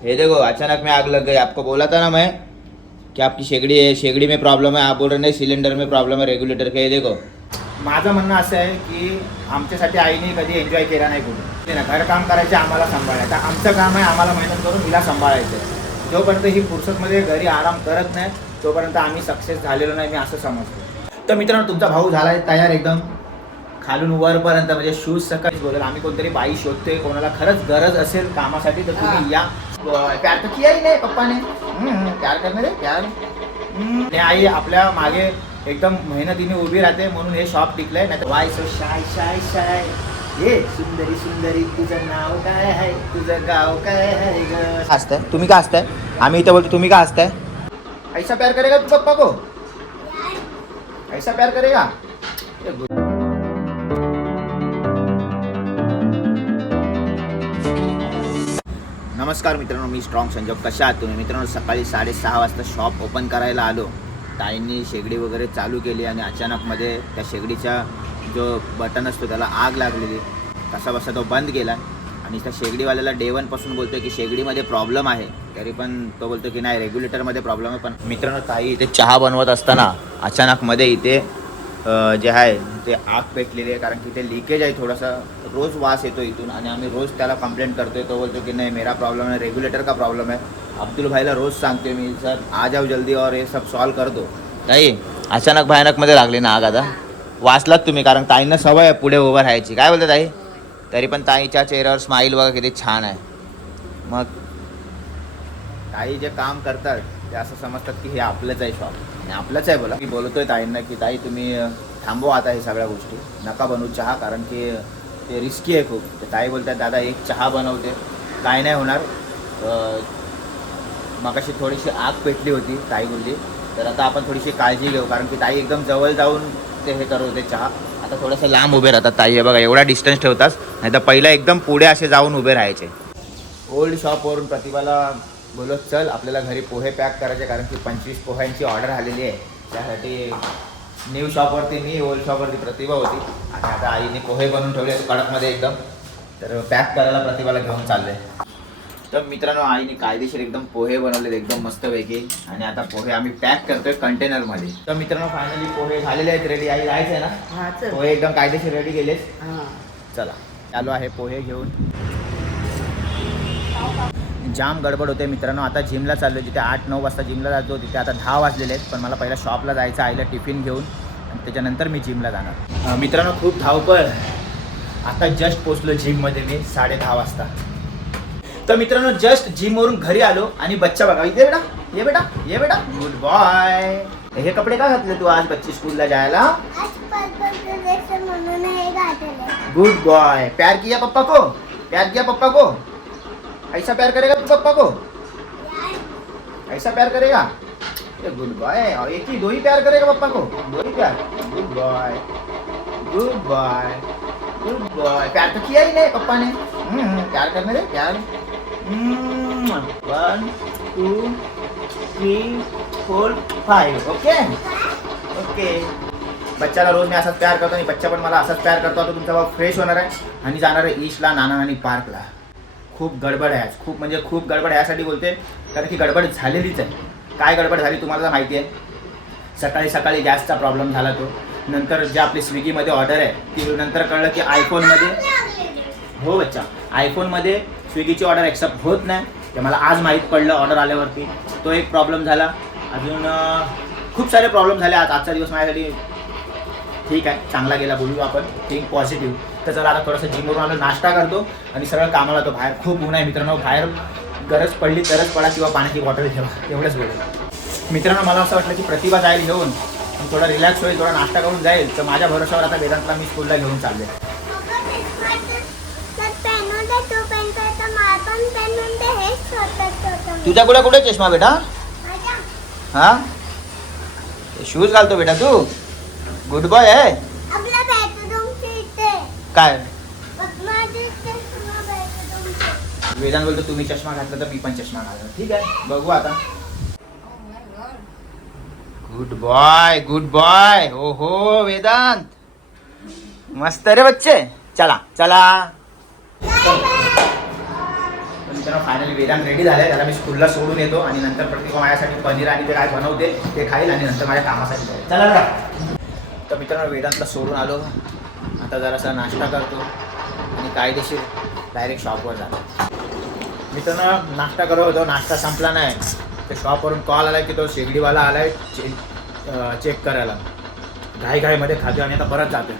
ये देखो अचानक में आग लग गई। आपको बोला था ना मैं कि आपकी शेगडी है, शेगडी में प्रॉब्लम है। आप बोल रहे नहीं सिलेंडर में प्रॉब्लम है, रेग्युलेटर का। ये देखो माझं म्हणणं असं आहे की आमच्यासाठी आईने कधी एन्जॉय केला नाही कुठे ना, घर काम करायचे आम्हाला सांभाळायचं, आमचं काम आहे आम्हाला मेहनत करून हिला सांभाळायचं। जोपर्यंत ही फुर्सतमध्ये घरी आराम करत नाही तोपर्यंत आम्ही सक्सेस झालेलो नाही, मी असं समजतो। तर मित्रांनो तुमचा भाऊ झाला आहे तयार एकदम खालून वरपर्यंत, म्हणजे शूज सकाळी बोलेल। आम्ही कोणतरी बाई शोधतोय, कोणाला खरंच गरज असेल कामासाठी तर तुम्ही या। प्यार तर किया ही नाही पप्पाने, प्यार करणे रे प्यार। आई आपल्या मागे एकदम मेहनतीने उभी राहते म्हणून हे शॉप टिकलंय, नाही तर Y so shy shy shy. ये सुंदरी सुंदरी तुझं नाव काय आहे, तुझं गाव काय आहे ग? हसताय तुम्ही का हसताय? आम्ही इथं बोलतो तुम्ही का हसताय? ऐसा प्यार करेगा तू पप्पा को, ऐसा प्यार करेगा? नमस्कार मित्रांनो, मी स्ट्रॉंग संजोग। कशा आहात तुम्ही मित्रांनो? सकाळी 6:30 वाजता शॉप ओपन करायला आलो। ताईंनी शेगडी वगैरे चालू केली आणि अचानकमध्ये त्या शेगडीचा जो बटन असतो त्याला आग लागलेली। कसा बसा तो बंद केला आणि त्या शेगडीवाल्याला डे 1 पासून बोलतोय की शेगडीमध्ये प्रॉब्लेम आहे, तरी पण तो बोलतो की नाही रेग्युलेटरमध्ये प्रॉब्लेम आहे। पण मित्रांनो ताई इथे चहा बनवत असताना अचानकमध्ये इथे जे आहे ते आग पेटलेली आहे, कारण की ते लिकेज आहे थोडासा, रोज वास येतो इथून आणि आम्ही रोज त्याला कंप्लेंट करतोय। तो बोलतो की नाही मेरा प्रॉब्लम है, रेग्युलेटर का प्रॉब्लम है। अब्दुल भाईला रोज सांगते मी सर आ जाओ जल्दी और ये सब सॉल्व कर दो। ताई अचानक भयानकमध्ये लागली ना आग, आता वाचलात तुम्ही, कारण ताईंना सवय आहे पुढे उभं राहायची। काय बोलते ताई? तरी पण ताईच्या चेहऱ्यावर स्माईल बघा किती छान आहे। मग ताई जे काम करतात ते असं समजतात की हे आपलंच आहे शॉप, आणि आपलंच आहे बोला। मी बोलतोय ताईंना की ताई तुम्ही थांबवा आता हे सगळ्या गोष्टी, नका बनवू चहा, कारण की ते रिस्की आहे खूप। तर ताई बोलतात दादा एक चहा बनवते, काय नाही होणार। मग अशी थोडीशी आग पेटली होती, ताई बोलली तर आता आपण थोडीशी काळजी घेऊ, कारण की ताई एकदम जवळ जाऊन ते हे करत होते चहा। आता थोडंसं लांब उभे राहतात ताई, हे बघा एवढा डिस्टन्स ठेवतात, नाही तर पहिला एकदम पुढे असे जाऊन उभे राहायचे। ओल्ड शॉपवरून प्रतिभाला बोलत चल आपल्याला घरी पोहे पॅक करायचे, कारण की 25 पोह्यांची ऑर्डर आलेली आहे। त्यासाठी न्यू शॉपवरती मी, ओल्ड शॉपवरती प्रतिभा होती, आणि आता आईने पोहे बनवून ठेवले कडकमध्ये एकदम, तर पॅक करायला प्रतिभाला घेऊन चालले। तर मित्रांनो आईने कायदेशीर एकदम पोहे बनवलेत एकदम मस्तपैकी, आणि आता पोहे आम्ही पॅक करतोय कंटेनरमध्ये। तर मित्रांनो फायनली पोहे झालेले आहेत रेडी। आई जायचं आहे ना? पोहे एकदम कायदेशीर रेडी केलेत। चला चालू आहे पोहे घेऊन। जाम गडबड होते मित्रांनो, आता जिमला चाललो, जिथे 8-9 वाजता जिमला जातो तिथे आता 10 वाजलेले आहेत। पण मला पहिला शॉपला जायचं, आईला टिफिन घेऊन, आणि त्याच्यानंतर मी जिमला जाणार। मित्रांनो खूप धावपळ, आता जस्ट पोचलो जिममध्ये मी 10:30 वाजता। तर मित्रांनो जस्ट जिमवरून घरी आलो आणि बच्चा बघा इथे, बेटा ये बेटा ये बेटा, गुड बॉय। हे कपडे का घातले तू आज बच्ची स्कूलला जायला? Good boy. प्यार किया पप्पा को, प्यार किया पप्पा को, ऐसा प्यार करेगा तू पप्पा को, ऐसा प्यार करेगा? ये गुड बॉय। और एक ही दो ही प्यार करेगा पप्पा को, दो ही प्यार। Good boy good boy good boy. प्यार तो किया ही नहीं पप्पा ने, प्यार करने दे प्यार। 1 2 3 4 5 ओके ओके। बच्चाला रोज मी असाच प्यार करतो आणि बच्चा पण मला असाच प्यार करतो। आता तुमचा भाऊ फ्रेश होणार आहे आणि जाणार आहे ईशला, नाना आणि पार्कला। खूप गडबड आहे आज, खूप म्हणजे खूप गडबड यासाठी बोलते कारण की गडबड झालेलीच आहे। काय गडबड झाली तुम्हाला तर माहिती आहे। सकाळी सकाळी गॅसचा प्रॉब्लेम झाला, तो नंतर जे आपली स्विगीमध्ये ऑर्डर आहे ती नंतर कळलं की आयफोनमध्ये, हो बच्चा, आयफोनमध्ये स्विगीची ऑर्डर ॲक्सेप्ट होत नाही, ते मला आज माहीत पडलं ऑर्डर आल्यावरती। तो एक प्रॉब्लेम झाला, अजून खूप सारे प्रॉब्लेम झाले आज। आजचा दिवस माझ्यासाठी ठीक आहे, चांगला गेला, बोलू आपण थिंक पॉझिटिव्ह। तर चला आता थोडंसं जिमवरून आलो, नाश्ता करतो आणि सरळ कामाला तो। बाहेर खूप ऊन आहे मित्रांनो, बाहेर गरज पडली तरच पडा किंवा पाण्याची बॉटल ठेवा, एवढंच बोलू। मित्रांनो मला असं वाटलं की प्रतिभा जाईल घेऊन, थोडा रिलॅक्स होईल, थोडा नाश्ता करून जाईल, तर माझ्या भरोशावर आता वेदांतला मी स्कूलला घेऊन चालले। तुझ्या कुठे कुठे चष्मा बेटा? हा शूज घालतो बेटा तू, गुड बॉय आहे। काय वेदांत बोलतो तुम्ही चष्मा घातला तर मी पण चष्मा घालणार, ठीक आहे बघू आता। Good boy good boy. हो हो वेदांत मस्त रे बच्चे, चला चला। मित्रांनो फायनली वेदांत रेडी झालाय. त्याला मी स्कूलला सोडून येतो आणि नंतर प्रतिभा माझ्यासाठी पनीर आणि ते काय बनवते ते खाईल आणि नंतर माझ्या कामासाठी जाईल. चला बघा. तर मित्रांनो वेदांतला सोडून आलो. आता जरासा नाश्ता करतो आणि कायदेशीर डायरेक्ट शॉपवर जातो. मित्रांनो नाश्ता करत होतो, नाश्ता संपला नाही. ते शॉपवरून कॉल आला की तो शेगडीवाला आलाय चेक करायला. घाईमध्ये खातो आणि आता परत जातो.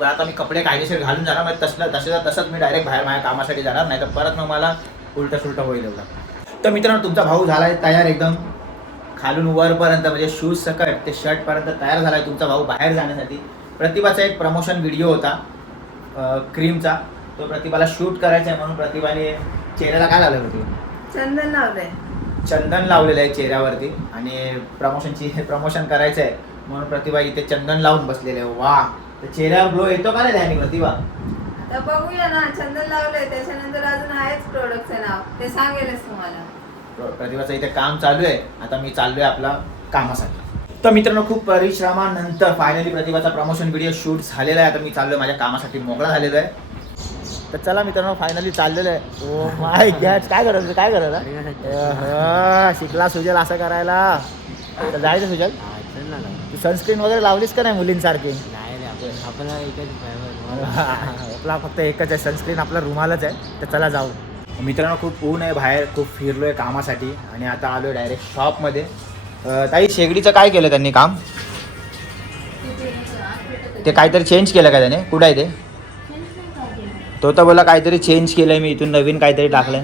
पण आता मी कपडे कायदेशीर घालून जाणार, म्हणजे तसंच मी डायरेक्ट बाहेर माझ्या कामासाठी जाणार, नाही तर परत मग मला उलटं सुलटं होईल एवढं. तर मित्रांनो तुमचा भाऊ झालाय तयार एकदम खालून वरपर्यंत, म्हणजे शूज सकट ते शर्टपर्यंत तयार झालाय तुमचा भाऊ बाहेर जाण्यासाठी. प्रतिभाचा एक प्रमोशन व्हिडिओ होता क्रीमचा, तो प्रतिभाला शूट करायचा आहे म्हणून प्रतिभाने चेहऱ्याला काय लावलं होती? चंदन लावलंय. चंदन लावलेलं आहे चेहऱ्यावरती आणि प्रमोशन करायचं आहे म्हणून प्रतिभा इथे चंदन लावून बसलेले आहे. वा, तर चेहऱ्यावर ग्लो येतो का नाही त्याने प्रतिभा? आता बघूया ना, चंदन लावलंय त्याच्यानंतर अजून आहेच प्रोडक्टचं नाव, ते सांगेलच तुम्हाला. प्रतिभाचं इथे काम चालू आहे. आता मी चाललोय आपला कामासाठी. तर मित्रांनो खूप परिश्रमानंतर फायनली प्रतिभाचा प्रमोशन व्हिडिओ शूट झालेला आहे. आता मी चाललोय माझ्या कामासाठी, मोकळा झालेलो आहे. तर चला मित्रांनो फायनली चाललेलं आहे. ओ माय गॉड, काय करायला शिकला सुजल असं करायला. तर जायचं सुजल, तू सनस्क्रीन वगैरे लावलीस का नाही मुलींसारखी? आपला फक्त एकच आहे सनस्क्रीन, आपला रुमालच आहे. तर चला जाऊ. मित्रांनो खूप ऊन आहे बाहेर, खूप फिरलोय कामासाठी आणि आता आलोय डायरेक्ट शॉपमध्ये. ताई शेगडीचं काय केलं त्यांनी काम? ते काहीतरी चेंज केलं का त्याने? कुठं आहे ते? तो तर बोला काहीतरी चेंज केलंय मी, इथून नवीन काहीतरी टाकलंय.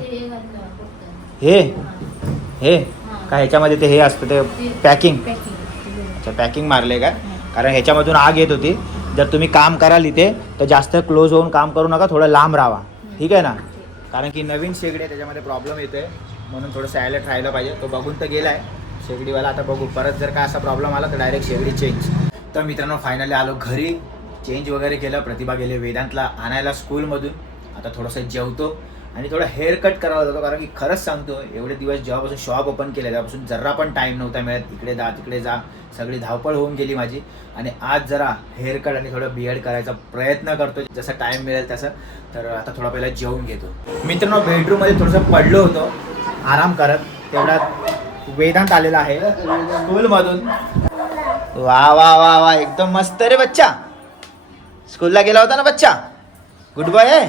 हे काय ह्याच्यामध्ये ते हे असतं ते पॅकिंग? अच्छा पॅकिंग मारले का? कारण ह्याच्यामधून आग येत होती. जर तुम्ही काम कराल इथे तर जास्त क्लोज होऊन काम करू नका, थोडं लांब राहा, ठीक आहे ना? कारण की नवीन शेगडी आहे त्याच्यामध्ये प्रॉब्लेम येतोय म्हणून थोडं सायलेंट राहिलं पाहिजे. तो बघून तर गेलाय शेगडीवाला, आता बघू परत जर का असा प्रॉब्लेम आला तर डायरेक्ट शेगडी चेंज. तर मित्रांनो फायनली आलो घरी, चेंज वगैरे केलं. प्रतिभा गेले वेदांतला आणायला स्कूलमधून. आता थोडंसं जेवतो आणि थोडं हेअर कट करावा जातो, कारण की खरंच सांगतो एवढे दिवस जेव्हापासून शॉप ओपन केलं तेव्हापासून जरा पण टाईम नव्हता मिळत. इकडे जा तिकडे जा, सगळी धावपळ होऊन गेली माझी. आणि आज जरा हेअर कट आणि थोडं बियर्ड करायचा प्रयत्न करतो, जसं टाईम मिळेल तसं. तर आता थोडा पहिला जेवून घेतो. मित्रांनो बेडरूममध्ये थोडंसं पडलो होतो आराम करत, तेवढ्यात वेदांत आलेला आहे स्कूलमधून. वा वा वा वा, एकदम मस्त रे बच्चा. स्कूलला गेला होता ना बच्चा? गुड बॉय आहे,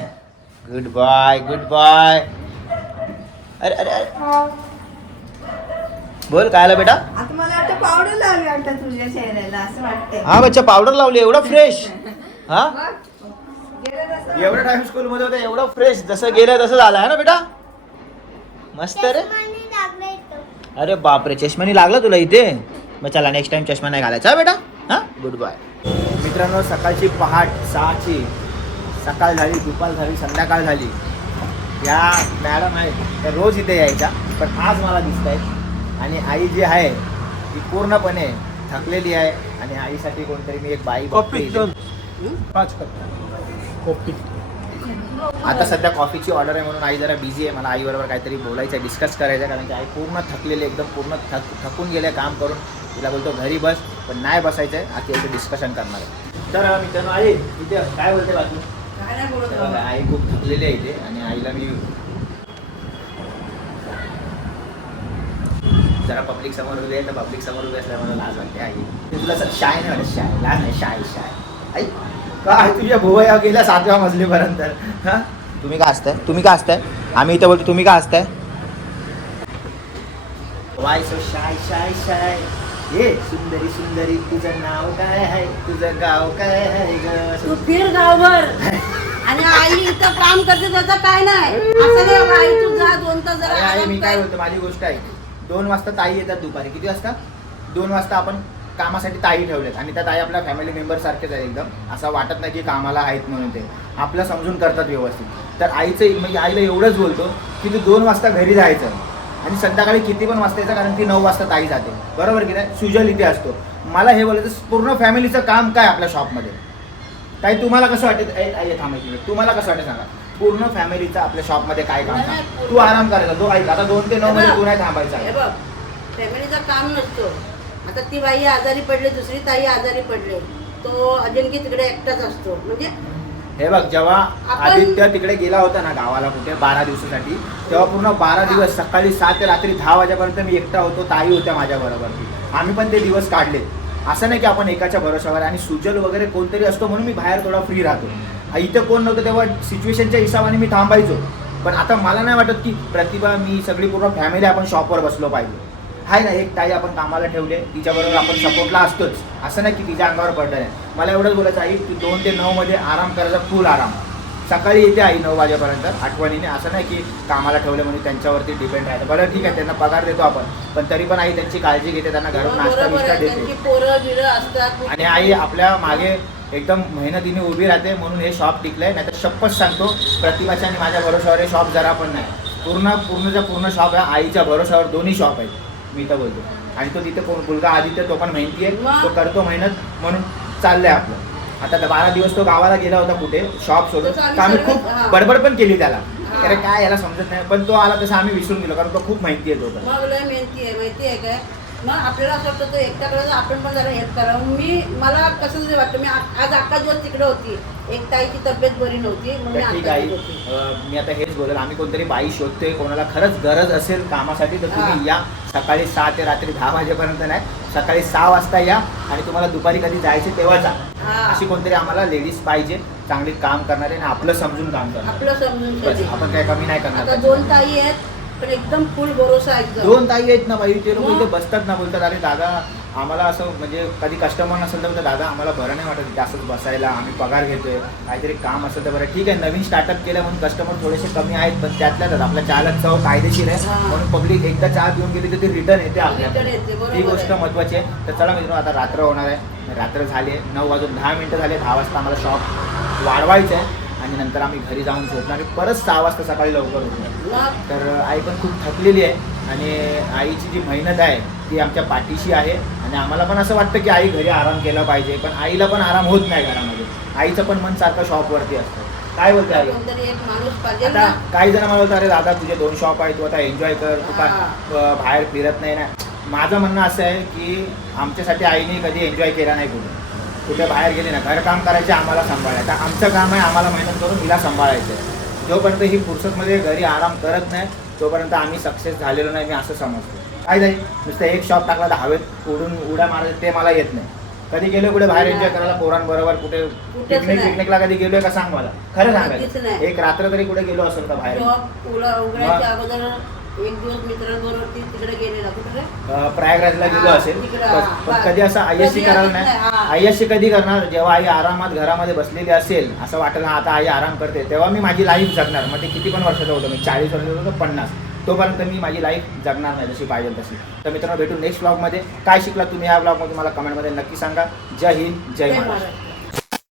गुड बॉय गुड बॉय. अरे अरे अरे बोल काय आलं बेटा? आता मला वाटतं पावडर लावली वाटतं तुझ्या चेहऱ्याला, असं वाटतंय. हा बच्चा पावडर लावली, एवढं फ्रेश. हा बघ, गेलं तसं. एवढं टाइम स्कूल मध्ये होतं, एवढं फ्रेश, जसं गेलं तसं झालं आहे ना बेटा? मस्त रे. अरे बापरे, चष्मानी लागला तुला इथे? मग चला नेक्स्ट टाइम चष्मा नाही घालायचा बेटा. हा गुड बाय. मित्रांनो सकाळची पहाट 6ची सकाळ झाली, दुपार झाली, संध्याकाळ झाली. या मॅडम आहेत त्या रोज इथे यायच्या, पण आज मला दिसत आहेत. आणि आई जी आहे ती पूर्णपणे थकलेली आहे आणि आईसाठी कोणतरी मी एक बाई बघते. आता सध्या कॉफीची ऑर्डर आहे म्हणून आई जरा बिझी आहे. मला आईबरोबर काहीतरी बोलायचं आहे, डिस्कस करायचं आहे, कारण की आई पूर्ण थकलेली, एकदम पूर्ण थकून गेले काम करून. तिला बोलतो घरी बस, पण नाही बसायचं आहे, आता याचं डिस्कशन करणार आहे. तर मित्रांनो आई इथे काय बोलते बाजू? काय नाही बोलत बाबा. आई खूप थकलेली आहे इथे आणि आईला मी जरा पब्लिक समोर उभे आहे, तर पब्लिक समोर उभे असल्यामुळे मला लाज वाटते. आई तुला शाय नाही वाटत? शाय लाज नाही, शाय आई काय तुझ्या भोवया गेल्या 7व्या मजलीपर्यंत. हा तुम्ही का असताय? आम्ही इथे बोलतो, तुम्ही का असताय? Y so shy shy shy. ये सुंदरी सुंदरी तुझं नाव काय आहे, तुझं गाव काय आहे ग? तू फिर गावभर आणि आई इथं काम करते त्याचं काय नाही. असं नाही बाबा, आई तू जा 2 तास जरा अरे आई आराम मी काय कर. बोलतो, माझी गोष्ट आहे. 2 वाजता ताई येतात दुपारी. किती वाजता? 2 वाजता आपण कामासाठी ताई ठेवलेत आणि त्या ताई आपल्या फॅमिली मेंबर सारखेच आहे एकदम. असं वाटत नाही की कामाला आहेत म्हणून, ते आपलं समजून करतात व्यवस्थित. तर आईचं म्हणजे आईला एवढंच बोलतो की तू 2 वाजता घरी जायचं आणि संध्याकाळी किती पण वाजता यायचं, कारण ती 9 वाजता ताई जाते, बरोबर की नाही? सुजल इथे असतो. मला हे बोलायचं पूर्ण फॅमिलीचं काम काय आपल्या शॉपमध्ये. ताई तुम्हाला कसं वाटतं? आई थांबायची, तुम्हाला कसं वाटतं सांगा? पूर्ण फॅमिलीचं आपल्या शॉपमध्ये काय काम? तू आराम करायचा, ऐक आता 2 ते 9 मध्ये तू नाही थांबायचा. हे बघ, फॅमिलीचं काम नसतो. आता ती बाई आजारी पडली, दुसरी ताई आजारी पडले, तो अजिंक्य तिकडे एकटाच असतो. म्हणजे हे बघ, जेव्हा आपण- आदित्य तिकडे गेला होता ना गावाला कुठे 12 दिवसासाठी, तेव्हा पूर्ण 12 दिवस सकाळी 7 ते रात्री 10 वाजेपर्यंत मी एकटा होतो, ताई होत्या माझ्या बरोबर. आम्ही पण ते दिवस काढले. असं नाही की आपण एकाच्या भरोशावर, आणि सुजल वगैरे कोणतरी असतो म्हणून मी बाहेर थोडा फ्री राहतो. इथं कोण नव्हतं तेव्हा सिच्युएशनच्या हिशोबाने मी थांबायचो. पण आता मला नाही वाटत की प्रतिभा, मी सगळी पूर्ण फॅमिली आपण शॉपवर बसलो पाहिजे. हाय ना, एक ताई आपण कामाला ठेवले, तिच्याबरोबर आपण सपोर्टला असतोच. असं नाही की तिच्या अंगावर पडलं नाही. मला एवढंच बोलायचं आई, तू 2 ते 9 मध्ये आराम करायचा, फुल आराम. सकाळी येते आई 9 वाजेपर्यंत आठवणीने. असं नाही की कामाला ठेवले म्हणून त्यांच्यावरती डिपेंड राहतं. बरं ठीक आहे, त्यांना पगार देतो आपण, पण तरी पण आई त्यांची काळजी घेते, त्यांना घरून नाश्ता बरोबर बिस्टा आहे, देते. त्यांची पोरं बिरं असतात. आणि आई आपल्या मागे एकदम मेहनतीने उभी राहते, म्हणून हे शॉप टिकलंय. नाही तर शपथ सांगतो, प्रतिभाच्या आणि माझ्या भरोशावर हे शॉप जरा पण नाही. पूर्णच्या पूर्ण शॉप आहे आईच्या भरोशावर. दोन्ही शॉप आहेत मी तर बोलतो. आणि तो तिथे मुलगा आदित्य, तो पण मेहनती आहे, तो करतो मेहनत, म्हणून चाललंय आपलं. आता 12 दिवस तो गावाला गेला होता कुठे, शॉप सोडून. तसं आम्ही तर आम्ही सर्व- खूप हा. बडबड पण केली त्याला, हा. अरे काय याला समजत नाही, पण तो आला तसं आम्ही विसरून गेलो, कारण तो खूप माहिती आहे. तो पण मग लय मेहनती आहे, माहिती आहे काय. मग आपल्याला असं वाटतं तो एकट्याकडे आपण पण जरा हेल्प करावं. मला कसं तरी वाटतं, मी आज अख्खा दिवस तिकडे होती. एक ताईची तब्येत बरी नव्हती म्हणून मी तर ठीक अख्खा आहे. दिवस होती. मी आता हेच बोलेल, आम्ही कोणतरी बाई शोधतोय, कोणाला खरंच गरज असेल कामासाठी तर तुम्ही हा. या. सकाळी 6 ते रात्री 10 वाजेपर्यंत नाही, सकाळी 6 वाजता या, आणि तुम्हाला दुपारी कधी जायचे तेव्हा जा. हा. अशी कोणतरी आम्हाला लेडीज पाहिजे, चांगली काम करणारे आणि आपलं समजून काम करणार. आपलं समजून बस, घे. आपण काय कमी नाही आता करणार. 2 ताई आहेत, पण एकदम फुल भरोसा एकदम. 2 ताई आहेत ना बाई, ते लोक मग? इथे बसतात ना, बोलतात अरे दादा आम्हाला असं, म्हणजे कधी कस्टमर नसेल तर दादा आम्हाला बरं नाही वाटत जास्तच बसायला, आम्ही पगार घेतोय, काहीतरी काम असेल तर बरं. ठीक आहे, नवीन स्टार्टअप केलं म्हणून कस्टमर थोडेसे कमी आहेत, पण त्यातल्याच आपल्या चहाला चव कायदेशीर आहे, हा. म्हणून पब्लिक एकदा चहा पिऊन गेली तर ती रिटर्न येते Return आपल्याकडे. येते, बरोबर ती गोष्ट आहे. महत्त्वाची आहे. तर चला मित्रांनो, आता रात्र होणार आहे. रात्र झाली, 9 वाजून 10 मिनिटं झाले. 10 वाजता आम्हाला शॉप वाढवायचं आहे, आणि नंतर आम्ही घरी जाऊन झोपणार. परत 6 वाजता सकाळी लवकर उठणार. मग तर आई पण खूप थकलेली आहे, आणि आईची जी मेहनत आहे ती आमच्या पाठीशी आहे. आणि आम्हाला पण असं वाटतं की आई घरी आराम केला पाहिजे, पण आईला पण आराम होत नाही घरामध्ये. आईचं पण मन सारखं शॉपवरती असतं. काय बोलते आई? कोणतरी एक माणूस पाहिजे आता ना. काही जण मला बोलतात अरे दादा तुझे 2 शॉप आहे, तू आता एन्जॉय कर, तू का बाहेर फिरत नाही ना. माझं म्हणणं असं आहे की आमच्यासाठी आईने कधी एन्जॉय केला नाही कुठे बाहेर गेली ना. घरकाम करायचे, आम्हाला सांभाळायचं. आता आमचं काम आहे आम्हाला मेहनत करून हिला सांभाळायचं आहे. जोपर्यंत ही फुर्सतमध्ये घरी आराम करत नाही तोपर्यंत आम्ही सक्सेस झालेलो नाही, मी असं समजतो. काय नाही, नुसतं एक शॉप टाकला तर हवेत उड्या मारायचं ते मला येत नाही. कधी गेलो कुठे बाहेर एन्जॉय करायला पोरांबरोबर, कुठे पिकनिकला कधी गेलोय का सांग मला, खरं कधीच सांगायचं. नाही. एक रात्र तरी कुठे गेलो असेल का बाहेर? जॉब उघडायच्या अगोदर एक दिवस मित्रांबरोबर तिकडे गेलेला. कुठे रे? प्रयागराजला गेलो हा, असेल, तिकडं, पण हा, कधी असं आय्याशी कधी करायला असं नाही, नाही. हा. आय्याशी कधी करणार? जेव्हा आई आरामात घरामध्ये बसलेली असेल, असं वाटेल ना आता आई आराम करते, तेव्हा मी माझी लाईफ जगणार. मग ते किती पण वर्षाचं होतं, मी 40 वर्षाचं होतं 50, तोपर्यंत मी माझी लाईफ जगणार नाही जशी पाहिजे तशी. तर मित्रांनो, भेटू नेक्स्ट ब्लॉगमध्ये. काय शिकला तुम्ही या ब्लॉगमध्ये मला कमेंटमध्ये नक्की सांगा. जय हिंद, जय जय महाराष्ट्र. महाराष्ट्र.